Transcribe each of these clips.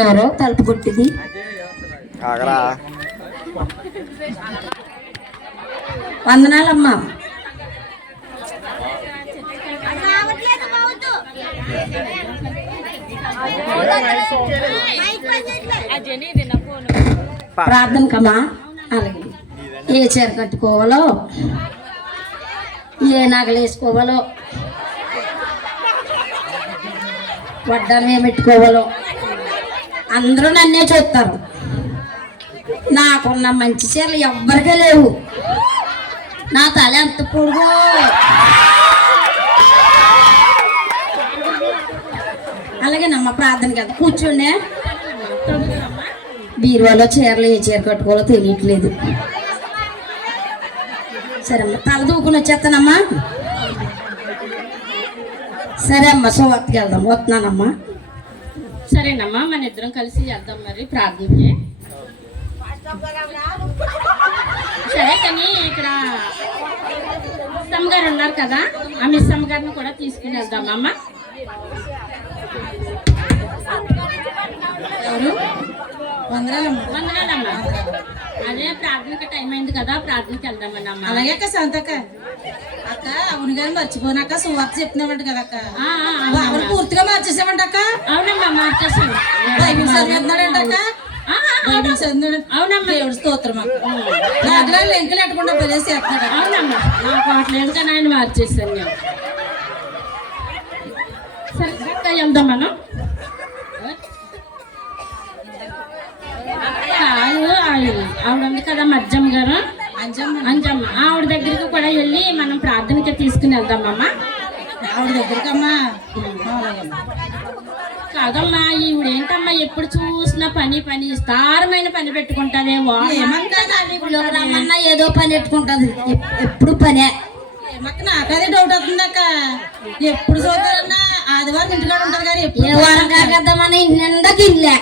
ఎవరో తలుపు కొట్టింది. వందనాలమ్మా. ప్రార్థనకమ్మా. అలాగే ఏ చీర కట్టుకోవాలో, ఏ నగలు వేసుకోవాలో, వడ్డానం ఏం పెట్టుకోవాలో అందరూ నన్నే చూస్తారు. నాకున్న మంచి చీరలు ఎవ్వరికీ లేవు. నా తల ఎంత పొడుగు. అలాగేనమ్మా ప్రార్థన కదా కూర్చుండే. బీరువాలో చీరలు ఏ చీర కట్టుకోవాలో తెలియట్లేదు. సరే అమ్మా తల దూకుని వచ్చేస్తానమ్మా. సరే అమ్మా సువార్తకి వెళ్దాం. వస్తున్నానమ్మా. సరేనమ్మా మన ఇద్దరం కలిసి వెళ్దాం మరి ప్రార్థనకి. సరే కానీ ఇక్కడ మిస్ అమ్మగారు ఉన్నారు కదా, ఆ మిస్ అమ్మగారిని కూడా తీసుకుని వెళ్దామమ్మా. ఎవరు? వందనాలమ్మా. అదే ప్రార్థనకి టైం అయింది కదా, ప్రార్థనకి వెళ్దామన్నమ్మా. అలాగే అక్క శాంతక్క. అక్క అవును కానీ మర్చిపోనాక సువార్త చెప్తున్నామంట కదా అక్క. ఎవరు పూర్తిగా మార్చేసామంట అక్క. అవునమ్మా మార్చేసాను. బైబిల్ చదివేస్తున్నాడంట అక్క. బైబిల్ చదివినాడు. అవునమ్మా. దేవుడు స్తోత్రం అక్క. నాకులా లెంకలు ఎట్టకుండా పదేసి చేస్తున్నాడు. అవునమ్మా నాకు అట్లేదు కానీ ఆయన మార్చేసాను నేను. సరే అక్క వెళ్దాం మనం. ఆవిడ ఉంది కదా మజ్జమ్మ గారు, అంజమ్మ, ఆవిడ దగ్గరికి కూడా వెళ్ళి మనం ప్రార్థనకి తీసుకుని వెళ్దామమ్మా. ఆవిడ దగ్గరికమ్మా. కాదమ్మా ఈవిడేంటమ్మా ఎప్పుడు చూసినా పని పని స్థారమైన పని పెట్టుకుంటానే. రమ్మన్నా ఏదో పని పెట్టుకుంటది. ఎప్పుడు పనే. ఏమక్క నాకదే డౌట్ అవుతుంది అక్క. ఎప్పుడు చూద్దామన్నా ఆదివారం ఇంటికాడ ఉంటారు కానీ ఏ వారం కాకద్దామని నిందకి ఇల్లే.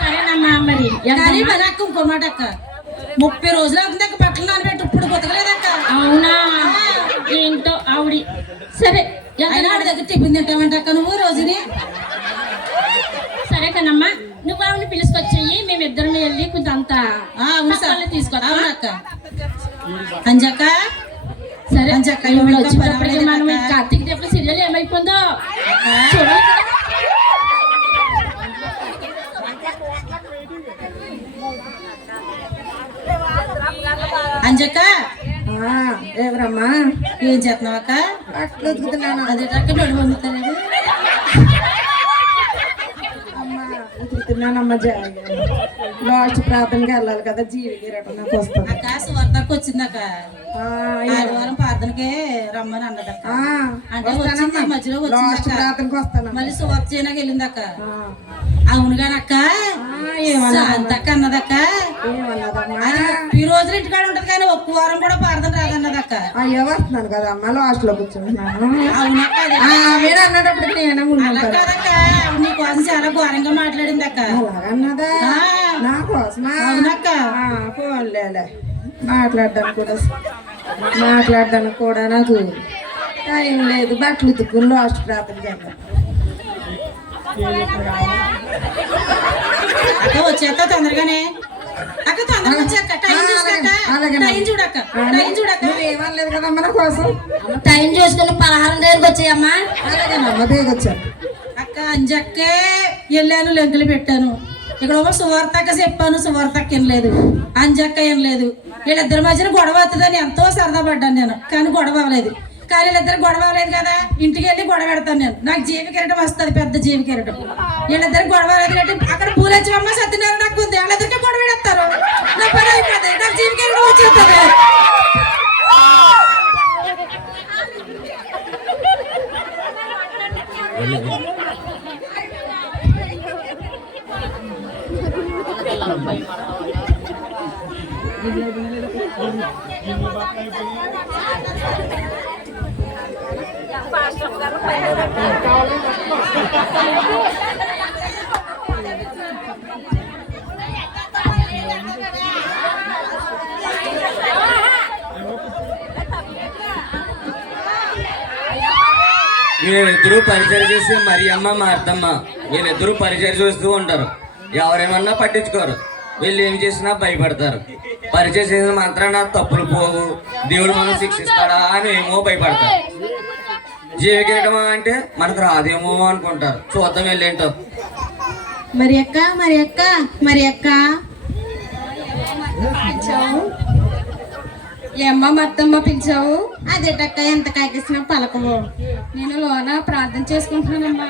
సరేనమ్మా మరి కానీ పని అక్క ఇంకో మాట అక్క 30 రోజులు అవుతుంది అక్క బట్టలు నానబెట్టి ఇప్పుడు బతకలేదక్క. అవునా ఏంటో ఆవిడి. సరే అయినా ఆవిడ దగ్గర టిఫిన్ తింటామంట అక్క నువ్వు రోజుని. సరే కనమ్మా నువ్వు ఆవిడని పిలుచుకొచ్చేయి, మేమిద్దరం వెళ్ళి కొంచెం అంతా తీసుకొస్తాం అక్క. అంజక్క సరే అంజక్క వచ్చినప్పటికీ మనం కార్తీక దీపం సీరియల్ ఏమైపోయిందో చూడాలి కదా. అంజక్క ఎవరమ్మా? ఏం చేస్తున్నావు అక్క? అట్లు ఉతుకుతున్నాను. అదేటక్క నడుము వండుతాను. ఉతుకుతున్నానమ్మా. లాస్ట్ ప్రార్థనకి వెళ్ళాలి కదా, జీవికి నాకు వస్తుంది అక్క. సువార్తకు వచ్చిందక్క. ఆదివారం ప్రార్థనకే రమ్మని అన్నదక్క. అంటే వచ్చింది మధ్యలో వచ్చిందక్క. మళ్ళీ సువార్త చేయడానికి వెళ్ళిందక్క. అవును కానక్క అంతక్క అన్నదక్క. ఈ రోజులు ఇంటికాడ ఉంటది కానీ ఒక్క వారం కూడా ప్రార్థన రాదన్నదక్క. అయ్యో వస్తున్నాను కదా అమ్మ, లాస్ట్ లో కూర్చుంటున్నాను. అవునక్క అన్నటప్పుడు కదక్క నీకోసం చాలా ఘోరంగా మాట్లాడింది అక్క. అన్నదా నా కోసమా? అవునక్క. ఫోన్లే మాట్లాడడానికి కూడా నాకు టైం లేదు. బట్టలు ఉతుక్కుని లాస్ట్ ప్రార్థన చేద్దాం. అక్క వచ్చేస్తా తొందరగానే అక్క. తొందరగా వచ్చాక టైం చూడక్క. టైం చూడక్క. ఏమనలేదు కదా మన కోసం. టైం చూసుకుని పలహారం దగ్గరికి వచ్చాయమ్మా. అలాగేనమ్మ దగ్గర వచ్చాను అక్క. అంజక్కే వెళ్ళాను, లెంకులు పెట్టాను. ఇక్కడ సువార్తక్క చెప్పాను, సువార్తక్క ఏం లేదు, అంజక్క ఏం లేదు. వీళ్ళిద్దరి మధ్యన గొడవ అవుతుందని ఎంతో సరదా పడ్డాను నేను. కానీ గొడవ అవ్వలేదు. కానీ వీళ్ళిద్దరు గొడవ అవ్వలేదు కదా, ఇంటికి వెళ్ళి గొడవ పెడతాను నేను. నాకు జీవి కిరటం వస్తుంది, పెద్ద జీవి కిరటం. వీళ్ళిద్దరు గొడవ అవ్వలేదు కాబట్టి అక్కడ పూలచ్చమ్మ సత్యనారాయణ నాకు ఉంది. వాళ్ళిద్దరికి గొడవ పెడతారు. నా పని అయిపోతుంది. నాకు జీవి కిరటం వచ్చేస్తుంది. వీళ్ళిద్దరూ పరిచయం చేసి మరియమ్మ మార్తమ్మ వీళ్ళిద్దరూ పరిచయం చేస్తూ ఉంటారు. ఎవరేమన్నా పట్టించుకోరు. వీళ్ళు ఏం చేసినా భయపడతారు. పరిచయం చేసిన మాత్రాన తప్పులు పోవు, దేవుడు మనం శిక్షిస్తాడా అని ఏమో భయపడతారు. జీవికిరటమా అంటే మనకు రాదేమో అనుకుంటారు. చూద్దాం వెళ్ళేంటో. మరి అక్క మరి అక్క మరి అక్క ఏమ్మా మత్తమ్మ పిలిచావు? అదేటక్క ఎంత కాకేసిన పలకవు. నేను లోన ప్రార్థన చేసుకుంటున్నానమ్మా.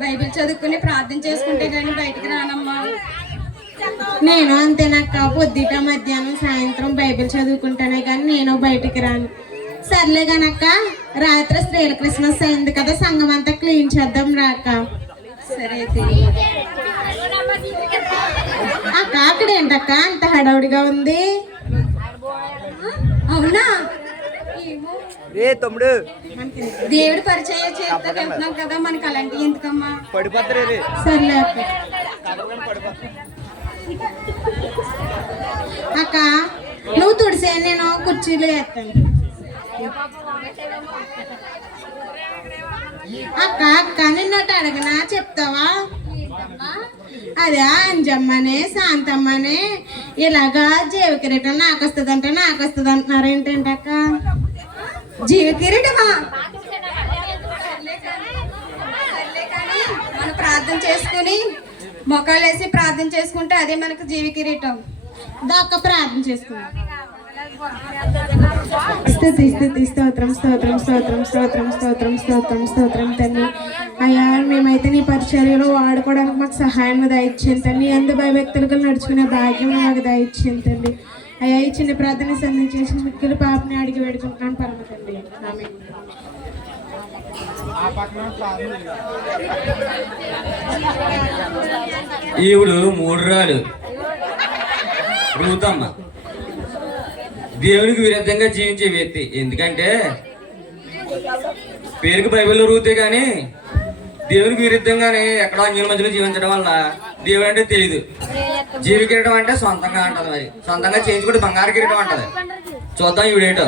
బైబిల్ చదువుకుని ప్రార్థన చేసుకుంటే కానీ బయటికి రానమ్మా. నేను అంతేనక్క, పొద్దుట మధ్యాహ్నం సాయంత్రం బైబిల్ చదువుకుంటానే కానీ నేను బయటికి రాను. సర్లే కానక్క, రాత్రి స్త్రీల క్రిస్మస్ అయింది కదా, సంఘం అంతా క్లీన్ చేద్దాం రాక. సరే అక్క అక్కడ ఏంటక్క అంత హడావుడిగా ఉంది? అవునా? తమ్ముడు దేవుడి పరిచయం చేస్తాం కదా, మనకి అలాంటి ఎందుకమ్మా? సర్లే అక్క. అక్క నువ్వు తుడిసే, నేను కుర్చీలు వేస్తాను. అక్క అక్క నిన్నట్టు అడగనా, చెప్తావా? అదే అంజమ్మనే శాంతమ్మనే ఇలాగా జీవకిరీటం నాకు వస్తుంది అంటున్నారు ఏంటంటే అక్క? జీవకిరీటమా? మనం ప్రార్థన చేసుకుని మొక్కలు వేసి ప్రార్థన చేసుకుంటే అదే మనకు జీవకిరీటం. దాకా ప్రార్థన చేసుకున్నాం. స్తుతి స్తుతి స్తోత్రం స్తోత్రం స్తోత్రం స్తోత్రం స్తోత్రం స్తోత్రం స్తోత్రం తండ్రి. అయ్యా మేమైతే నీ పరిచర్యలో వాడుకోవడానికి మాకు సహాయం దయచేయండి తండ్రి. ఎందు భయభక్తులుగా నడుచుకునే భాగ్యం మాకు దయచేయండి తండ్రి. అయ్యా ఈ చిన్న ప్రార్థన సంధించేసి మిక్కిలి పాపని అడిగి వేడుకుంటున్నాను పరమ తండ్రి. ఆమేన్. ఈవిడు మూడురాలు రూతమ్మ, దేవునికి విరుద్ధంగా జీవించే వ్యక్తి. ఎందుకంటే పేరుకి బైబిల్లో రూతే కానీ దేవునికి విరుద్ధంగానే ఎక్కడో అన్యుల మధ్యలో జీవించడం వల్ల దేవుడు అంటే తెలియదు. జీవి కిరీటం అంటే సొంతంగా అంటది, మరి సొంతంగా చేయించుకుంటే బంగారు కిరీటం అంటది. చూద్దాం ఈవిడేటో.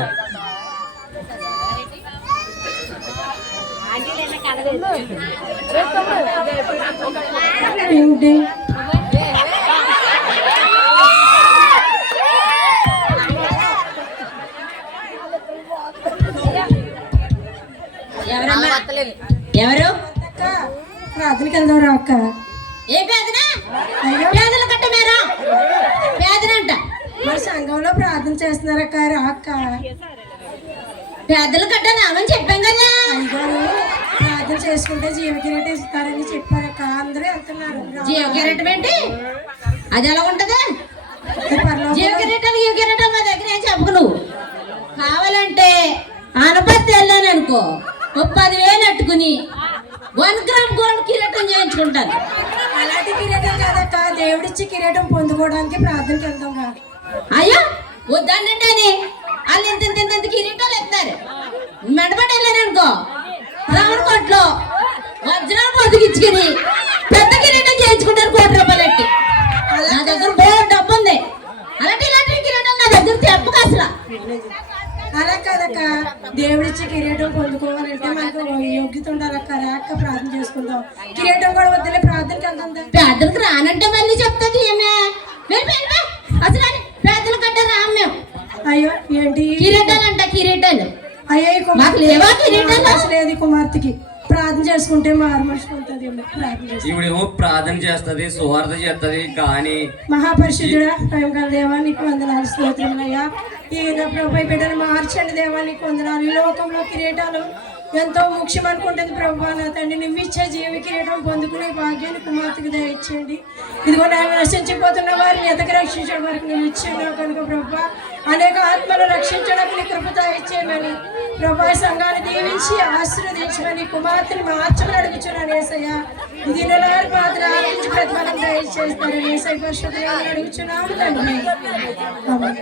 ఏంటి ఎవరు ప్రార్థనకి వెళ్దాం రా అక్క. ఏ పేదనా? పేదల కట్ట మేరా పేదనంట. మరి సంఘంలో ప్రార్థన చేస్తున్నారక్క, రా అక్క. పేదల కట్ట రామని చెప్పాం కదా. అయ్యగారు ప్రార్థన చేసుకుంటే జీవకిరీటం ఇస్తారని చెప్పారక్క. అందరూ వెళ్తున్నారు. జీవకిరీటం ఏంటి? అది ఎలా ఉంటది? జీవకిరీటాలు మా దగ్గర ఏం చెప్పకు. నువ్వు కావాలంటే ఆనపత్తి వెళ్ళాను అనుకో, 10,000 అట్టుకుని 1 గ్రామ్ గోల్డ్ కిరీటం చేయించుకుంటాను. అలాంటి కిరీటం కాదక్క, దేవుడిచ్చి కిరీటం పొందుకోవడానికి ప్రార్థనకి వెళ్దాం రా. అయ్యో వద్దంటే అని వాళ్ళు ఇంత కిరీటాలు ఎత్తారు. మెడబడి వెళ్ళాను అనుకో, రావణ కోట్లో వజ్రాలు పొద్దుకిచ్చుకుని పెద్ద కిరీటం చేయించుకుంటారు 1 కోటి రూపాయలు ఎట్టి. నా దగ్గర బోర్డు డబ్బు ఉంది. ఇలాంటి కిరీటం నా దగ్గర చెప్పక అసలు. అలా కాదక్క, దేవుడిచ్చి కిరీటం పొందుకోవాలంటే మనకు యోగ్యత ఉండాలక్క. రాక ప్రార్థన చేసుకుందాం. కిరీటం కూడా వద్దులే, ప్రార్థనకి వెళ్దాం. ప్రార్థనకు రానంటే మళ్ళీ చెప్తాది ఏమే. అసలు ప్రార్థన కట్ట రాము మేము. అయ్యో ఏంటి కిరీటాలు అంట, కిరీటాలు. అయ్యో మాకు లేవా కిరీటాలు? లేదు కుమార్తెకి ప్రార్థన చేసుకుంటే మారు మర్చిపోతుంది. ప్రార్థన చేసి ఈవిడేమో ప్రార్థన చేస్తుంది, సువార్త చేస్తుంది. కానీ మహాపరిశుద్ధుడా ప్రేమ గల దేవా నీకు వందనాలు, స్తోత్రములయ్యా. ఈ ప్రభు బిడ్డను మార్చండి దేవా, నీకు వందనాలు. ఈ లోకంలో కిరీటాలు ఎంతో ముఖ్యం అనుకుంటుంది ప్రభు. నా తండ్రి నువ్వు ఇచ్చే జీవి కిరీటం పొందుకునే భాగ్యాన్ని కుమార్తెకు దయచేయండి. ఇదిగో నేను నశించిపోతున్న వారిని ఎతక రక్షించడం వరకు నువ్వు ఇచ్చాను కనుక ప్రభు, అనేక ఆత్మలు రక్షించడానికి నీ కృప దయచేయమని ప్రభు సంఘాన్ని దీవించి ఆశీర్వదించమని కుమార్తెని మార్చమని అడుగుచున్నాను యేసయ్యా. ఇది నెలవారి పాత్ర ఆలోచించి ప్రతిఫలం దయచేస్తారని యేసయ్య పరిశుద్ధులు అడుగుచున్నాను తండ్రి. ఆమేన్.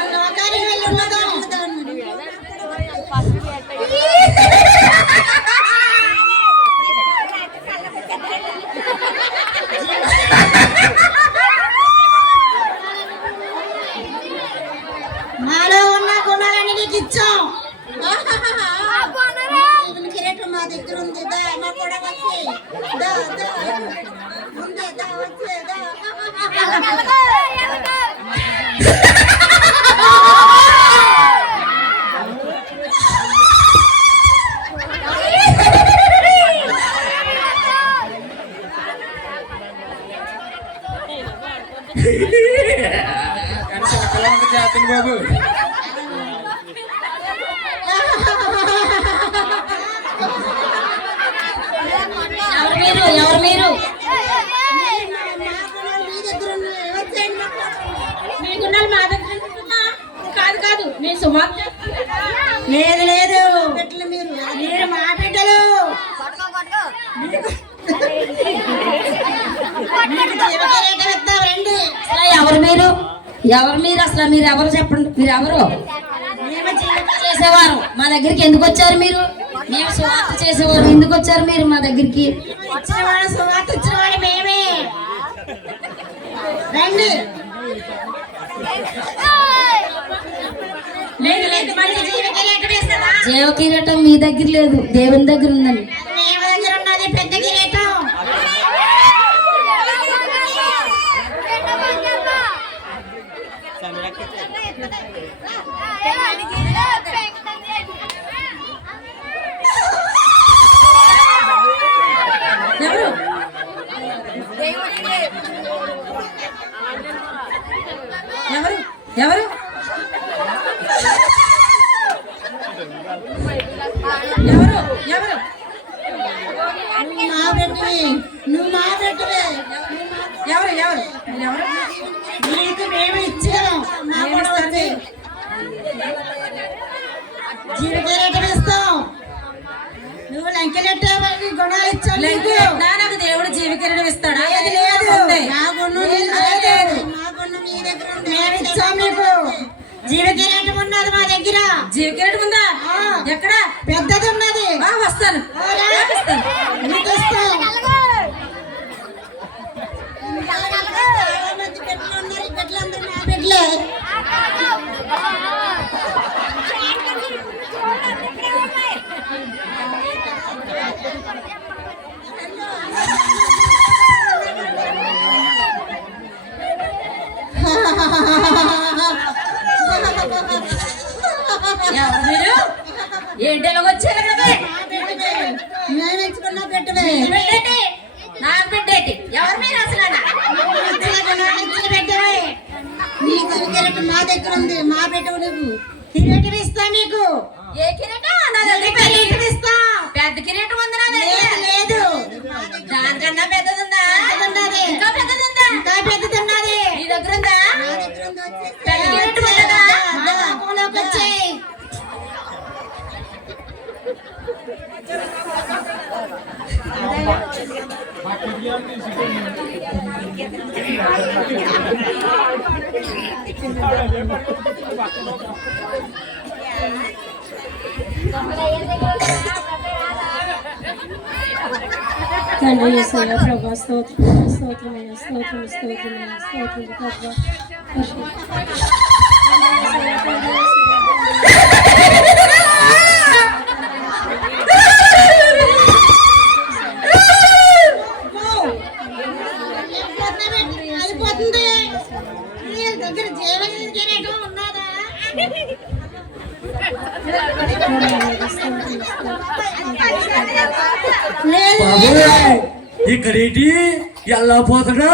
మన లోకానికి వెళ్ళి ఉన్నదో మాలో ఉన్న గుణాలని నీకు ఇచ్చాం. కిరీటం మా దగ్గర ఉంది. దా మా కూడా వచ్చి దా దా ముందే దా వచ్చే దా. జాతర బాబు ఎవరు మీరు మీ గుణాలు మా దగ్గర ఉంటున్నా? కాదు కాదు నేను సుమారు లేదు లేదు మీరు మా బిడ్డలు. రండి. ఎవరు మీరు అసలు మీరు ఎవరు చెప్పండి. మీరు ఎవరు? మేము జీవితం చేసేవారు మా దగ్గరికి ఎందుకు వచ్చారు మీరు? మేము సువార్త చేసేవారు ఎందుకు వచ్చారు మీరు మా దగ్గరికి? ఇచ్చిన వాడు సువార్త ఇచ్చిన వాడు మేమే. రండి. లేదు లేదు మంచి జీవితం ఇస్తారా? జీవ కిరీటం మీ దగ్గర లేదు, దేవుని దగ్గర ఉందండి. మేము దగ్గర ఉన్నది పెద్ద కిరీటం. ఎవరు ఎవరు ఎవరు ఎవరు ఎవరు? మా బిడ్డవి. నువ్వు మా బిడ్డవే. ఎవరు ఎవరు ఎవరు? నీకు మేము ఇచ్చాము. మా కూడా వచ్చి జీవితం ఇస్తాం. నువ్వు లంకెలెట్టావని గుణాలు ఇచ్చావు. నాకు దేవుడు జీవికిరణం ఇస్తాడా? లేదు నా గుణం లేదు. మా గుణం మీ దగ్గర ఉంది. మేము ఇచ్చాం మీకు. జీవికిరీటం ఉన్నది మా దగ్గర. జీవికిరీటం ఉందా? ఎక్కడ? పెద్దది ఉన్నది. వస్తాను. నీకు ఇస్తాం. చాలా మంది బిడ్డలు ఉన్నారు. ఈ బిడ్డలందరూ మా బిడ్డలే. మీరు ఏంటో వచ్చారు కదా? మేము ఇచ్చుకున్న పెట్టవే. నాకు బిడ్డేటి. ఎవరు మీరు అసలు? పెట్టవే. నీకు కిరీటం మా దగ్గర ఉంది. మా పెట్టవు. నువ్వు కిరీటం ఇస్తా మీకు. ఏ కిరీటం? నా దగ్గర కిరీటం ఇస్తా. పెద్ద కిరీటం ఉంది నా దగ్గర. లేదు దానికన్నా పెద్దది ఉందా? ఉన్నది. ఇంకా పెద్దది ఉందా? ఇంకా పెద్దది ఉన్నది. నీ దగ్గర ఉందా? పెద్ద కిరీటం ఉందా? వచ్చేయి. తండ్రి యేసయ్య ప్రభా స్తోత్రం స్తోత్రమయ్య స్తోత్రం స్తోత్రమయ్య స్తోత్రం ప్రభా అయిపోతుంది. నీ దగ్గర జీవన కిరీటం ఉన్నదా? ఇక్కడేంటి ఎలా పోతున్నా?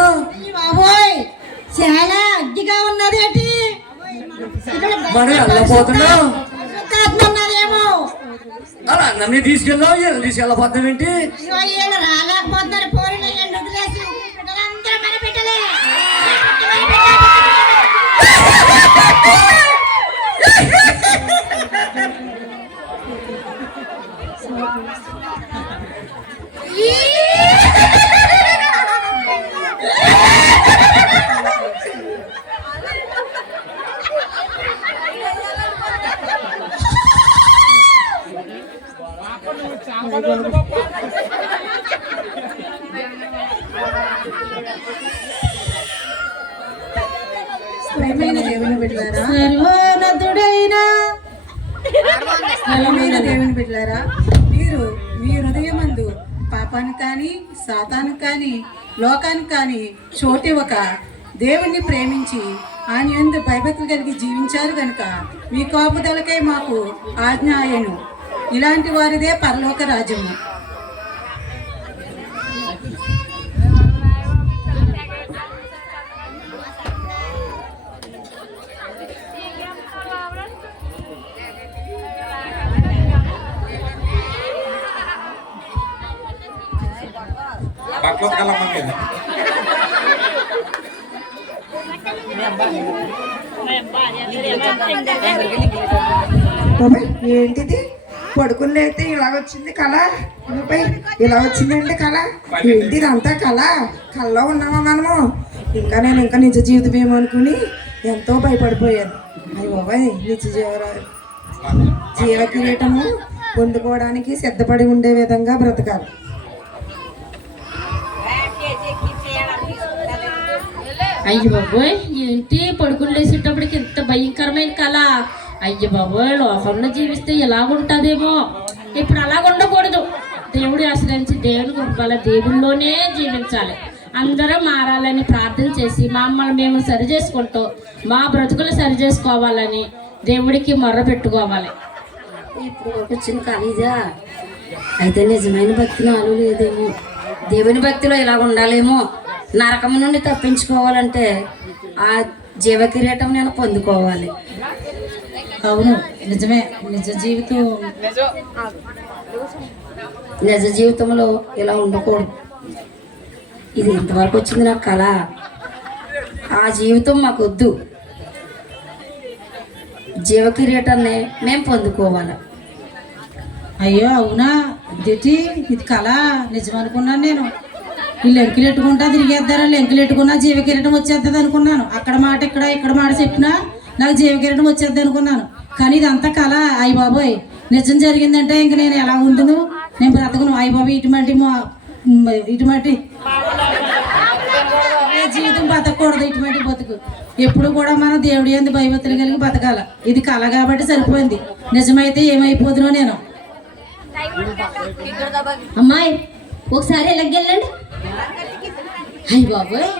బాబోయ్ చాలా అగ్గిగా ఉన్నది. ఏంటి మనం ఎలా పోతున్నా? ఉన్నదేమో. అలా అందరినీ తీసుకెళ్ళావు. వీళ్ళు తీసుకెళ్ళబోతామేంటి? వీళ్ళు రాలేకపోతున్నారు. పోరిన వదిలేసి పిల్లలందరూ మన బిడ్డలే. ప్రేమైన దేవుని బిడ్డలారా, సర్వోన్నతుడైన ప్రేమైన దేవుని బిడ్డలారా, మీరు మీ హృదయమందు పాపానికి కానీ సాతానికి కానీ లోకానికి కానీ చోటివ్వక దేవుణ్ణి ప్రేమించి ఆయన యందు భయభక్తులు కలిగి జీవించారు కనుక మీ కాపుదలకై మాకు ఆజ్ఞ ఆయను. ఇలాంటి వారిదే పరలోక రాజ్యము. ఏంటిది పడుకుని లేతే ఇలాగొచ్చింది కళ, ఇలా వచ్చిందండి కళ, ఏంటి ఇదంతా కళ, కళ్ళలో ఉన్నామా మనము? ఇంకా నిజ జీవితం ఏమో అనుకుని ఎంతో భయపడిపోయాను. అయ్య బాబాయ్, జీవ కిరీటము పొందుకోవడానికి సిద్ధపడి ఉండే విధంగా బ్రతకాలి. అయ్య బాబోయ్, ఏంటి పడుకుని లేచేటప్పటికి ఇంత భయంకరమైన కళ? అయ్య బాబోయ్, లోకంలో జీవిస్తే ఎలా ఉంటుందేమో. ఇప్పుడు అలాగ ఉండకూడదు. దేవుడి ఆశ్రయించి దేవుని గొప్పల దేవుళ్ళలోనే జీవించాలి. అందరూ మారాలని ప్రార్థన చేసి మమ్మల్ని మేము సరి చేసుకుంటూ మా బ్రతుకులు సరి చేసుకోవాలని దేవుడికి మొర్ర పెట్టుకోవాలి. ఇప్పుడు వచ్చిన కాలేజా అయితే నిజమైన భక్తి నాలో లేదేమో. దేవుని భక్తిలో ఇలా ఉండాలేమో. నరకం నుండి తప్పించుకోవాలంటే ఆ జీవ కిరీటం నేను పొందుకోవాలి. అవును, నిజమే. నిజ జీవితంలో ఇలా ఉండకూడదు. ఇది ఇంతవరకు వచ్చింది నాకు కళ. ఆ జీవితం మాకు వద్దు. జీవ కిరీటాన్ని మేము పొందుకోవాలి. అయ్యో అవునా, ఇది కళ నిజం అనుకున్నాను నేను. ఈ లెంకులు ఎట్టుకుంటా తిరిగేద్దారా, లెంకులు ఎట్టుకున్నా జీవ కిరీటం వచ్చేద్ది అనుకున్నాను. అక్కడ మాట ఇక్కడ మాట చెప్పినా నాకు జీవ కిరీటం వచ్చేద్ది అనుకున్నాను. కానీ ఇదంతా కళ. అయ్య బాబోయ్, నిజం జరిగిందంటే ఇంక నేను ఎలా ఉండును, నేను బ్రతకను. అయ్య బాబోయ్, ఇటువంటి జీవితం బతకూడదు. ఇటువంటి బతుకు ఎప్పుడు కూడా మనం దేవుడి యందు భయభక్తులు కలిగి బతకాల. ఇది కళ కాబట్టి సరిపోయింది. నిజమైతే ఏమైపోదునో నేను. అమ్మాయి, ఒకసారి ఎలాగెళ్ళండి. అయ్య బాబోయ్,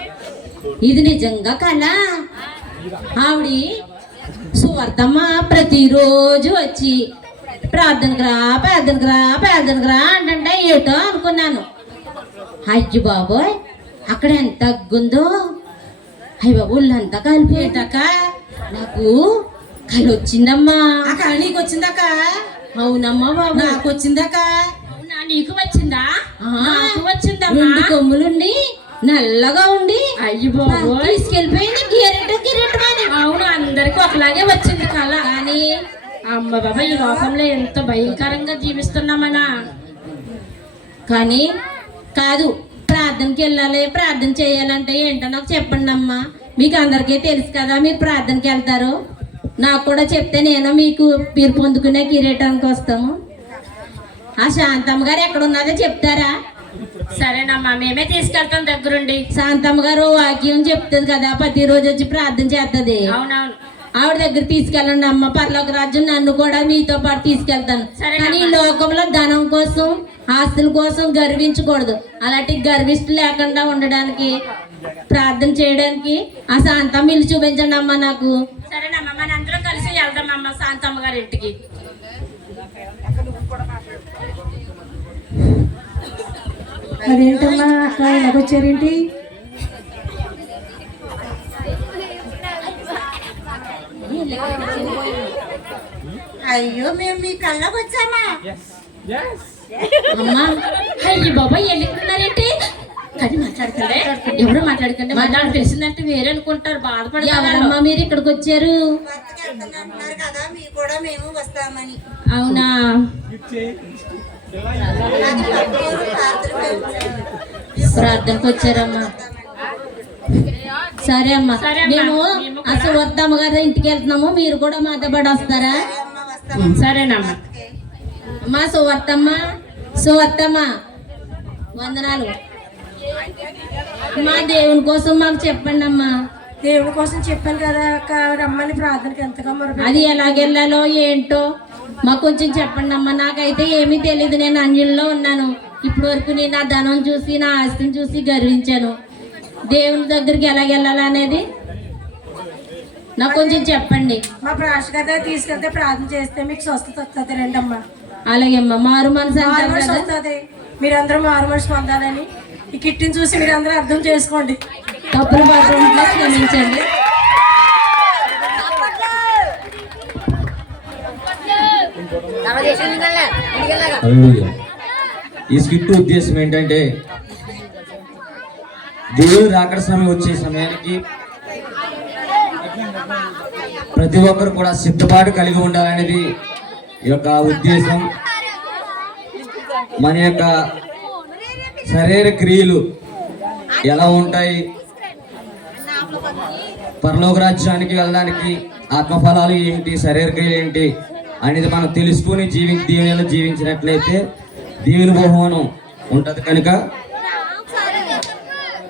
ఇది నిజంగా కళ. ఆవిడ సువార్తమ్మ ప్రతిరోజు వచ్చి ప్రార్థనకు రా అంటే ఏటో అనుకున్నాను. అయ్య బాబోయ్, అక్కడ ఎంత అగ్గుందో. అయ్య బాబు, ఒళ్ళంతా కలిపేటాక నాకు కళ వచ్చిందమ్మా. ఆ కళ నీకు వచ్చిందాక? అవునమ్మా బాబు, నాకు వచ్చిందాక. అవునా, నీకు వచ్చిందా? నాకు వచ్చిందమ్మా. రెండు కొమ్ములుండి నల్లగా ఉండి అయ్య బాబోయ్, తీసుకెళ్ళిపోయింది కిరీటం అని. అవును, అందరికి ఒకలాగే వచ్చింది కళ. కానీ అమ్మ బాబా, ఈ లోకంలో ఎంత భయంకరంగా జీవిస్తున్నామనా. కానీ కాదు, ప్రార్థనకి వెళ్ళాలి, ప్రార్థన చేయాలంటే ఏంటో నాకు చెప్పండి అమ్మా. మీకు అందరికీ తెలుసు కదా, మీరు ప్రార్థనకి వెళ్తారు. నాకు కూడా చెప్తే నేను మీరు పొందుకునే కిరీటానికి వస్తాము. ఆ శాంతమ్మ గారు ఎక్కడ ఉన్నదో చెప్తారా? సరేనమ్మా, మేమే తీసుకెళ్తాం దగ్గరుండి. శాంతమ్మ గారు వాక్యం చెప్తుంది కదా, ప్రతిరోజు వచ్చి ప్రార్థన చేస్తుంది. అవునవును, ఆవిడ దగ్గర తీసుకెళ్ళండి అమ్మ. పరలోక రాజ్యం నన్ను కూడా మీతో పాటు తీసుకెళ్తాను. కానీ ఈ లోకంలో ధనం కోసం, ఆస్తుల కోసం గర్వించకూడదు. అలాంటి గర్విష్టి లేకుండా ఉండడానికి, ప్రార్థన చేయడానికి ఆ శాంతమ్మ ఇల్లు చూపించండి అమ్మ నాకు. సరేనమ్మా, మన అందరం కలిసి వెళ్దామమ్మా శాంతమ్మ గారి ఇంటికి. అదేంటమ్మా అక్క ఇలాగొచ్చారేంటి? అయ్యో, మేము మీ కళ్ళకు వచ్చామా? అమ్మా, అయ్యి బాబా, ఎన్నికున్నారేంటి? కానీ మాట్లాడకండి, ఎవరు మాట్లాడకండి. మాట్లాడి తెలిసిందంటే వేరే అనుకుంటారు, బాధపడతారు. ఎవరమ్మా మీరు ఇక్కడికి వచ్చారు? కదా, మీ కూడా మేము వస్తామని. అవునా, ప్రార్థనకు వచ్చారమ్మా. సరే అమ్మా, మేము ఆ సువర్తమ్మ గారి ఇంటికి వెళ్తున్నాము. మీరు కూడా మాతో పాటు వస్తారా? సరేనమ్మా. అమ్మా సువర్తమ్మ, సువర్తమ్మ వందనాలు. మా దేవుని కోసం మాకు చెప్పండి అమ్మా. దేవుడి కోసం చెప్పాను కదా అక్క, రమ్మని ప్రార్థనకి ఎంతగా మొరపెట్టాను. అది ఎలాగెళ్ళాలో ఏంటో మాకు కొంచెం చెప్పండి అమ్మా. నాకైతే ఏమీ తెలియదు, నేను అన్యుల్లో ఉన్నాను. ఇప్పటి వరకు నేను నా ధనం చూసి నా ఆస్తిని చూసి గర్వించాను. దేవుని దగ్గరికి ఎలాగెళ్ళాలనేది నాకు కొంచెం చెప్పండి. మా ప్రాష్ గారి దగ్గర తీసుకెళ్తే ప్రార్థన చేస్తే మీకు స్వస్థత వస్తుంది. రండి అమ్మా. అలాగే అమ్మా. మారు మనసు మారు అంటారు మనసు కదా. వస్తుంది. మీరందరూ మారు మనసు పొందాలని ఈ కిట్టిని చూసి మీరందరూ అర్థం చేసుకోండి. తప్పులు పాత్ర క్షమించండి. హల్లెలూయా. ఈ స్కిట్ ఉద్దేశం ఏంటంటే దేవుడు రాకడ సమయం వచ్చే సమయానికి ప్రతి ఒక్కరు కూడా సిద్ధపాటు కలిగి ఉండాలనేది ఈ యొక్క ఉద్దేశం. మన యొక్క శరీర క్రియలు ఎలా ఉంటాయి, పరలోక రాజ్యానికి వెళ్ళడానికి ఆత్మఫలాలు ఏంటి, శరీర క్రియలు ఏంటి అనేది మనం తెలుసుకుని దేవునిలో జీవించినట్లయితే దేవుని బహుమానం ఉంటుంది. కనుక